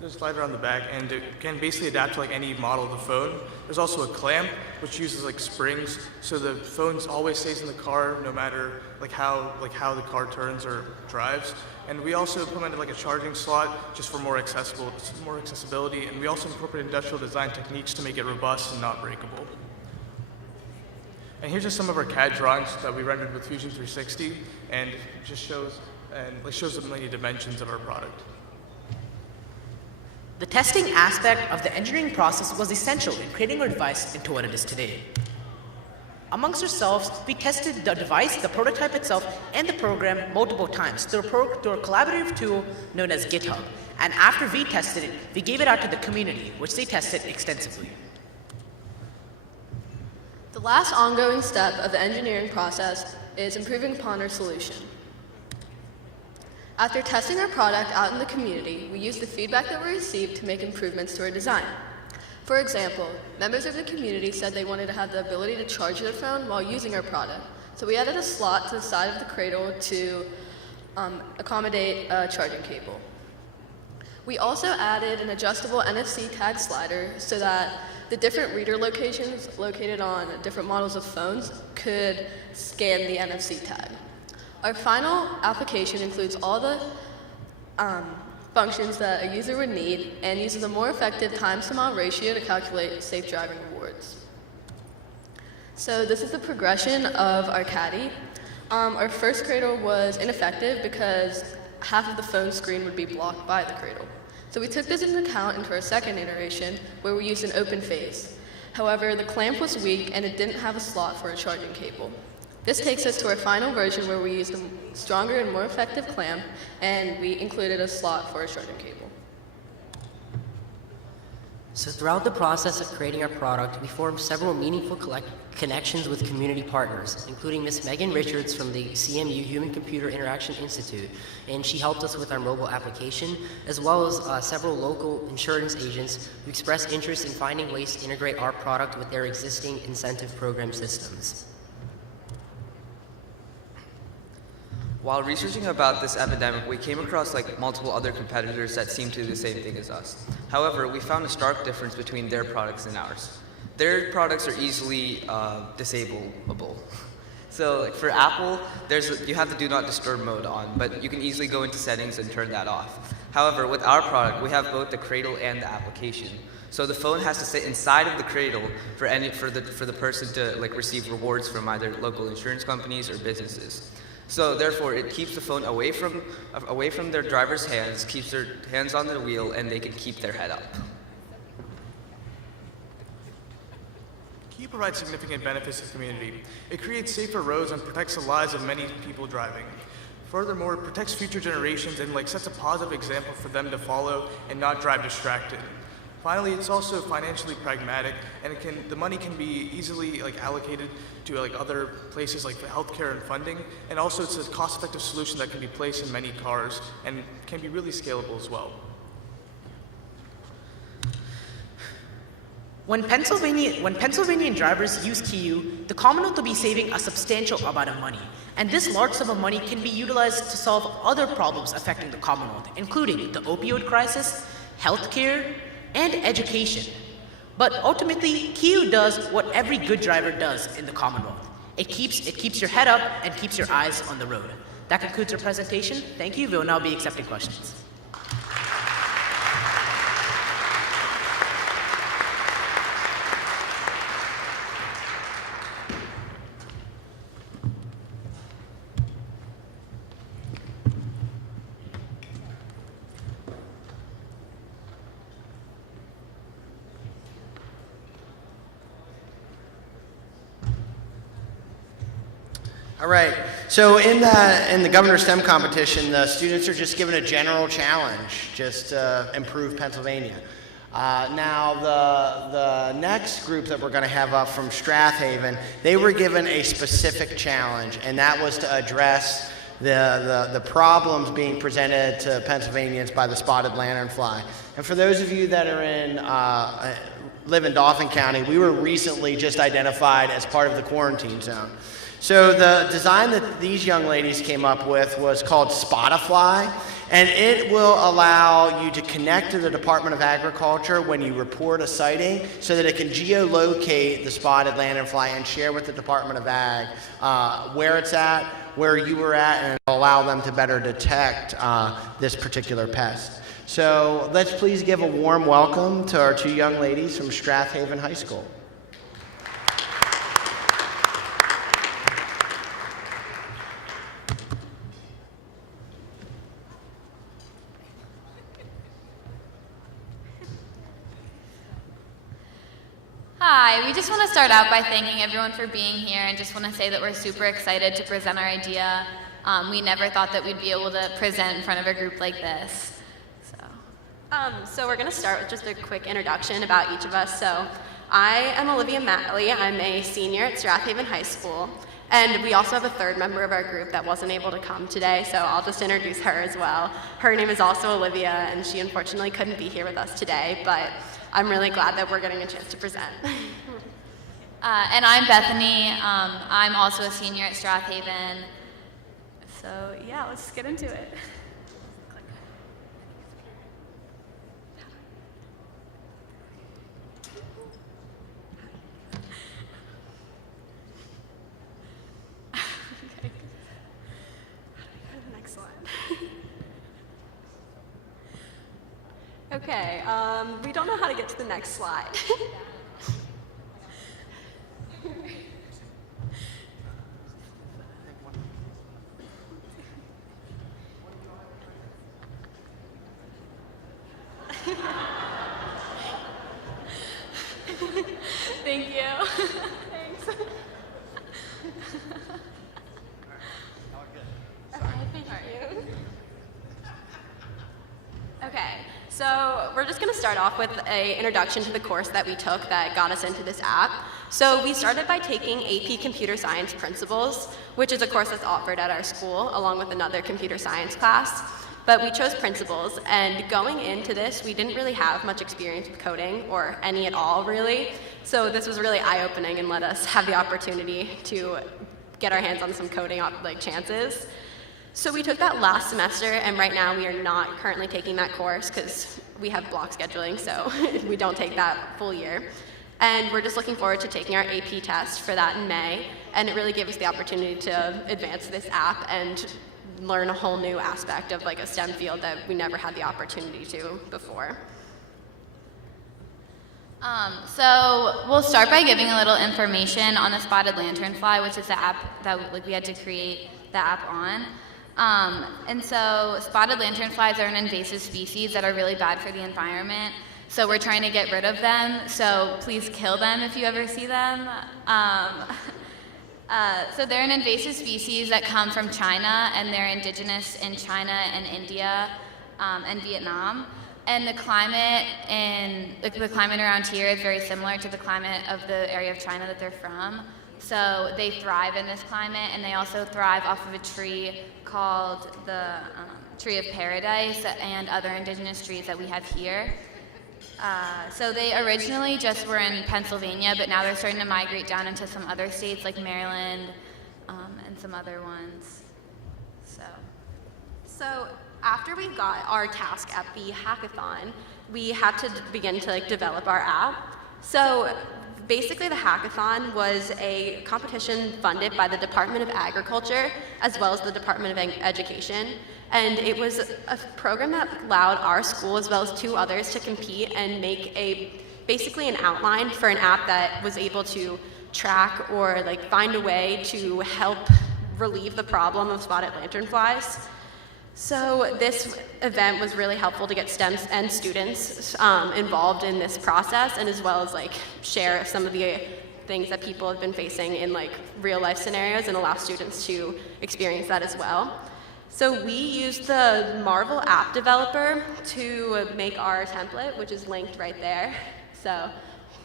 there's a slider on the back, and it can basically adapt to like any model of the phone. There's also a clamp, which uses like springs, so the phone always stays in the car, no matter how the car turns or drives. And we also implemented like a charging slot just for more accessibility. And we also incorporated industrial design techniques to make it robust and not breakable. And here's just some of our CAD drawings that we rendered with Fusion 360, and it just shows the many dimensions of our product. The testing aspect of the engineering process was essential in creating our device into what it is today. Amongst ourselves, we tested the device, the prototype itself, and the program multiple times through a collaborative tool known as GitHub. And after we tested it, we gave it out to the community, which they tested extensively. The last ongoing step of the engineering process is improving upon our solution. After testing our product out in the community, we used the feedback that we received to make improvements to our design. For example, members of the community said they wanted to have the ability to charge their phone while using our product. So we added a slot to the side of the cradle to accommodate a charging cable. We also added an adjustable NFC tag slider so that the different reader locations located on different models of phones could scan the NFC tag. Our final application includes all the functions that a user would need and uses a more effective time-to-mile ratio to calculate safe driving rewards. So this is the progression of our caddy. Our first cradle was ineffective because half of the phone screen would be blocked by the cradle. So we took this into account into our second iteration, where we used an open phase. However, the clamp was weak and it didn't have a slot for a charging cable. This takes us to our final version, where we used a stronger and more effective clamp, and we included a slot for a charging cable. So throughout the process of creating our product, we formed several meaningful connections with community partners, including Ms. Megan Richards from the CMU Human Computer Interaction Institute, and she helped us with our mobile application, as well as several local insurance agents who expressed interest in finding ways to integrate our product with their existing incentive program systems. While researching about this epidemic, we came across multiple other competitors that seemed to do the same thing as us. However, we found a stark difference between their products and ours. Their products are easily disableable. So for Apple, you have the do not disturb mode on, but you can easily go into settings and turn that off. However, with our product, we have both the cradle and the application. So the phone has to sit inside of the cradle for the person to like receive rewards from either local insurance companies or businesses. So therefore, it keeps the phone away from their driver's hands, keeps their hands on the wheel, and they can keep their head up. Key provides significant benefits to the community. It creates safer roads and protects the lives of many people driving. Furthermore, it protects future generations and sets a positive example for them to follow and not drive distracted. Finally, it's also financially pragmatic, and the money can be easily allocated to other places like healthcare and funding, and also it's a cost-effective solution that can be placed in many cars and can be really scalable as well. When Pennsylvanian drivers use KeyU, the Commonwealth will be saving a substantial amount of money, and this large sum of money can be utilized to solve other problems affecting the Commonwealth, including the opioid crisis, healthcare, and education. But ultimately, KeyU does what every good driver does in the Commonwealth. It keeps your head up and keeps your eyes on the road. That concludes our presentation. Thank you. We will now be accepting questions. All right, so in the Governor STEM competition, the students are just given a general challenge, just to improve Pennsylvania. Now, the next group that we're going to have up from Strath, they were given a specific challenge, and that was to address the problems being presented to Pennsylvanians by the spotted lanternfly. And for those of you that are live in Dauphin County, we were recently just identified as part of the quarantine zone. So the design that these young ladies came up with was called Spotify, and it will allow you to connect to the Department of Agriculture when you report a sighting so that it can geolocate the spotted lanternfly and share with the Department of Ag where it's at, where you were at, and it'll allow them to better detect this particular pest. So let's please give a warm welcome to our two young ladies from Strath High School. Hi, we just want to start out by thanking everyone for being here and just want to say that we're super excited to present our idea. We never thought that we'd be able to present in front of a group like this. So we're going to start with just a quick introduction about each of us. So I am Olivia Matley. I'm a senior at Strath High School. And we also have a third member of our group that wasn't able to come today, so I'll just introduce her as well. Her name is also Olivia, and she unfortunately couldn't be here with us today, but I'm really glad that we're getting a chance to present. And I'm Bethany. I'm also a senior at Strath. So yeah, let's get into it. Okay, we don't know how to get to the next slide. Thank you. Thanks. Thank you. Okay, so we're just going to start off with an introduction to the course that we took that got us into this app. So we started by taking AP Computer Science Principles, which is a course that's offered at our school, along with another computer science class. But we chose Principles, and going into this, we didn't really have much experience with coding, or any at all, really. So this was really eye-opening and let us have the opportunity to get our hands on some coding chances. So we took that last semester, and right now we are not currently taking that course because we have block scheduling, so we don't take that full year. And we're just looking forward to taking our AP test for that in May, and it really gave us the opportunity to advance this app and learn a whole new aspect of a STEM field that we never had the opportunity to before. So we'll start by giving a little information on the spotted lanternfly, which is the app that we had to create the app on. And so spotted lanternflies are an invasive species that are really bad for the environment. So we're trying to get rid of them. So please kill them if you ever see them. So they're an invasive species that come from China, and they're indigenous in China and India and Vietnam. And the climate around here is very similar to the climate of the area of China that they're from. So they thrive in this climate, and they also thrive off of a tree called the tree of paradise and other indigenous trees that we have here. So they originally just were in Pennsylvania, but now they're starting to migrate down into some other states like Maryland and some other ones. So after we got our task at the hackathon, we had to begin to develop our app. So basically the hackathon was a competition funded by the Department of Agriculture as well as the Department of Education. And it was a program that allowed our school as well as 2 others to compete and make basically an outline for an app that was able to track or find a way to help relieve the problem of spotted lanternflies. So this event was really helpful to get STEM and students involved in this process, and as well as share some of the things that people have been facing in real life scenarios and allow students to experience that as well. So we used the Marvel app developer to make our template, which is linked right there. So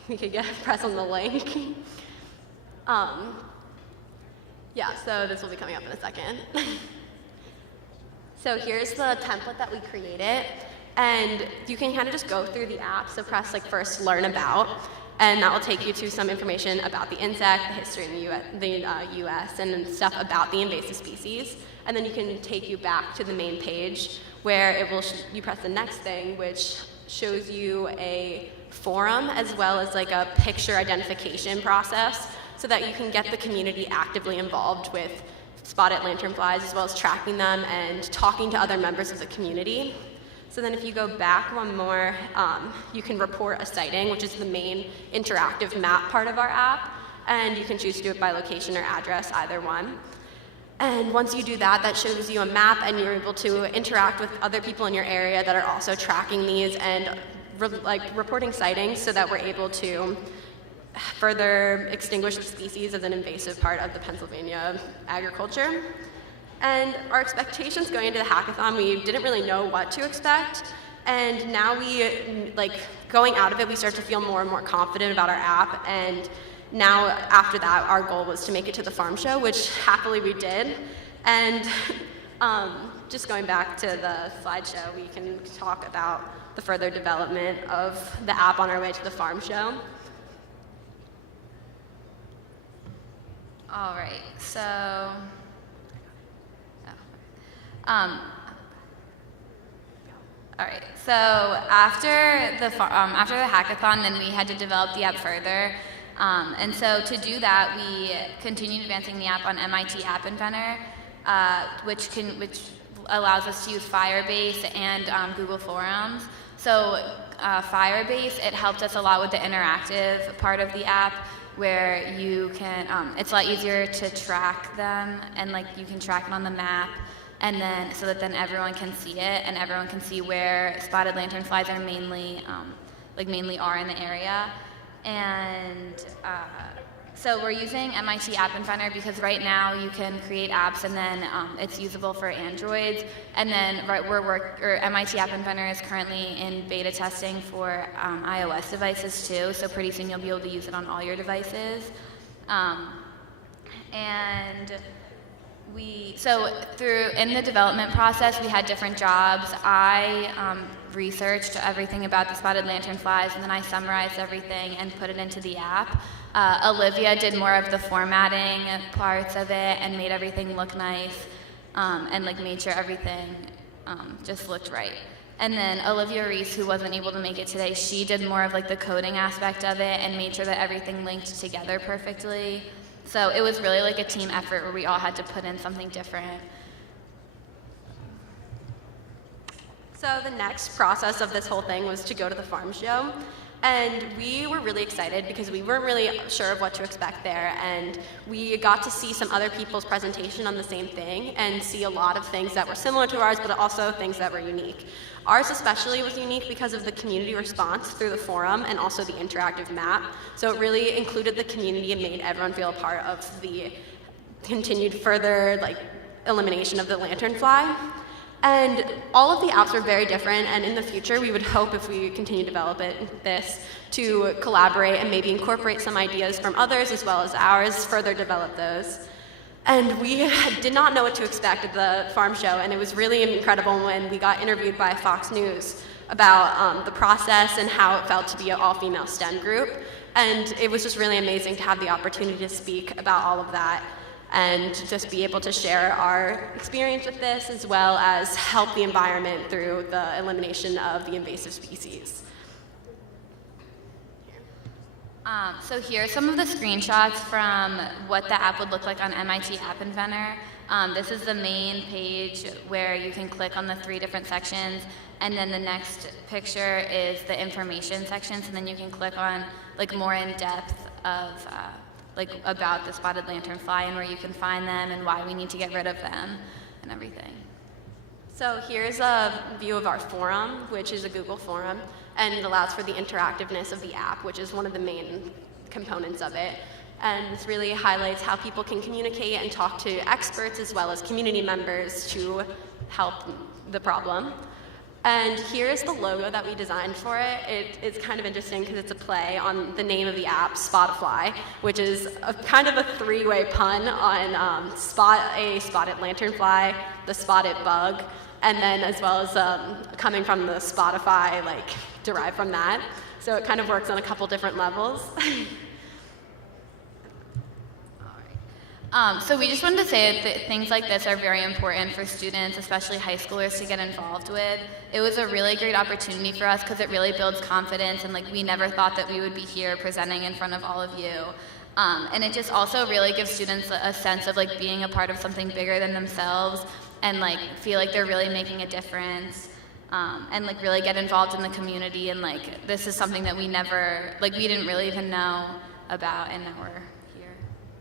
we could press on the link. Yeah, so this will be coming up in a second. So here's the template that we created, and you can kind of just go through the app. So press first learn about, and that will take you to some information about the insect, the history in the US and stuff about the invasive species. And then you can take you back to the main page where it will you press the next thing, which shows you a forum as well as a picture identification process so that you can get the community actively involved with spotted lanternflies as well as tracking them and talking to other members of the community. So then if you go back one more, you can report a sighting, which is the main interactive map part of our app, and you can choose to do it by location or address, either one. And once you do that, that shows you a map, and you're able to interact with other people in your area that are also tracking these and reporting sightings so that we're able to further extinguish the species as an invasive part of the Pennsylvania agriculture. And our expectations going into the hackathon, we didn't really know what to expect. And now going out of it, we start to feel more and more confident about our app. And now, after that, our goal was to make it to the farm show, which happily we did. And just going back to the slideshow, we can talk about the further development of the app on our way to the farm show. All right, so after the hackathon, then we had to develop the app further. And so to do that, we continued advancing the app on MIT App Inventor, which allows us to use Firebase and Google Forums. So Firebase, it helped us a lot with the interactive part of the app, where you can, it's a lot easier to track them, and you can track it on the map, and then so that then everyone can see it, and everyone can see where spotted lanternflies are mainly are in the area. And so we're using MIT App Inventor because right now you can create apps and then it's usable for Androids. And then MIT App Inventor is currently in beta testing for iOS devices too. So pretty soon you'll be able to use it on all your devices. In the development process, we had different jobs. I researched everything about the spotted lanternflies, and then I summarized everything and put it into the app. Olivia did more of the formatting parts of it and made everything look nice, and made sure everything just looked right. And then Olivia Reese, who wasn't able to make it today, she did more of the coding aspect of it and made sure that everything linked together perfectly. So it was really a team effort where we all had to put in something different. So the next process of this whole thing was to go to the farm show. And we were really excited because we weren't really sure of what to expect there, and we got to see some other people's presentation on the same thing and see a lot of things that were similar to ours, but also things that were unique. Ours especially was unique because of the community response through the forum and also the interactive map. So it really included the community and made everyone feel a part of the continued further elimination of the lanternfly. And all of the apps were very different, and in the future we would hope, if we continue to develop this, to collaborate and maybe incorporate some ideas from others as well as ours, further develop those. And we did not know what to expect at the farm show, and it was really incredible when we got interviewed by Fox News about the process and how it felt to be an all-female STEM group. And it was just really amazing to have the opportunity to speak about all of that and just be able to share our experience with this, as well as help the environment through the elimination of the invasive species. So here are some of the screenshots from what the app would look like on MIT App Inventor. This is the main page where you can click on the 3 different sections, and then the next picture is the information section, so then you can click on more in depth of about the spotted lanternfly and where you can find them and why we need to get rid of them and everything. So here's a view of our forum, which is a Google forum, and it allows for the interactiveness of the app, which is one of the main components of it. And this really highlights how people can communicate and talk to experts as well as community members to help the problem. And here's the logo that we designed for it. It's kind of interesting because it's a play on the name of the app, Spotify, which is kind of a 3-way pun on a spotted lanternfly, the spotted bug, and then as well as coming from the Spotify, derived from that. So it kind of works on a couple different levels. So we just wanted to say that things like this are very important for students, especially high schoolers, to get involved with. It was a really great opportunity for us because it really builds confidence, and we never thought that we would be here presenting in front of all of you. And it just also really gives students a sense of being a part of something bigger than themselves, and feel like they're really making a difference, and really get involved in the community, and this is something that we never, we didn't really even know about, and now we're here.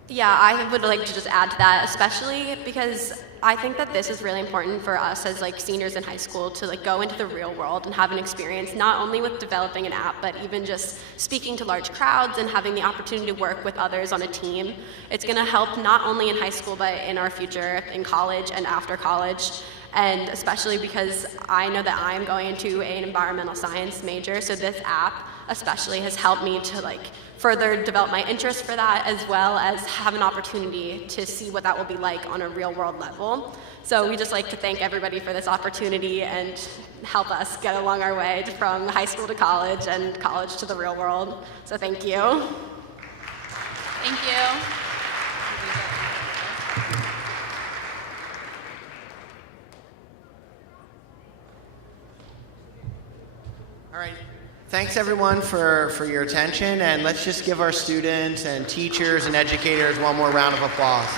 Yeah, I would like to just add to that, especially because I think that this is really important for us as seniors in high school to go into the real world and have an experience, not only with developing an app, but even just speaking to large crowds and having the opportunity to work with others on a team. It's going to help not only in high school, but in our future in college and after college. And especially because I know that I'm going into an environmental science major, so this app especially has helped me to further develop my interest for that, as well as have an opportunity to see what that will be like on a real world level. So we just like to thank everybody for this opportunity and help us get along our way from high school to college and college to the real world. So thank you. Thank you. All right. Thanks everyone for your attention, and let's just give our students and teachers and educators one more round of applause.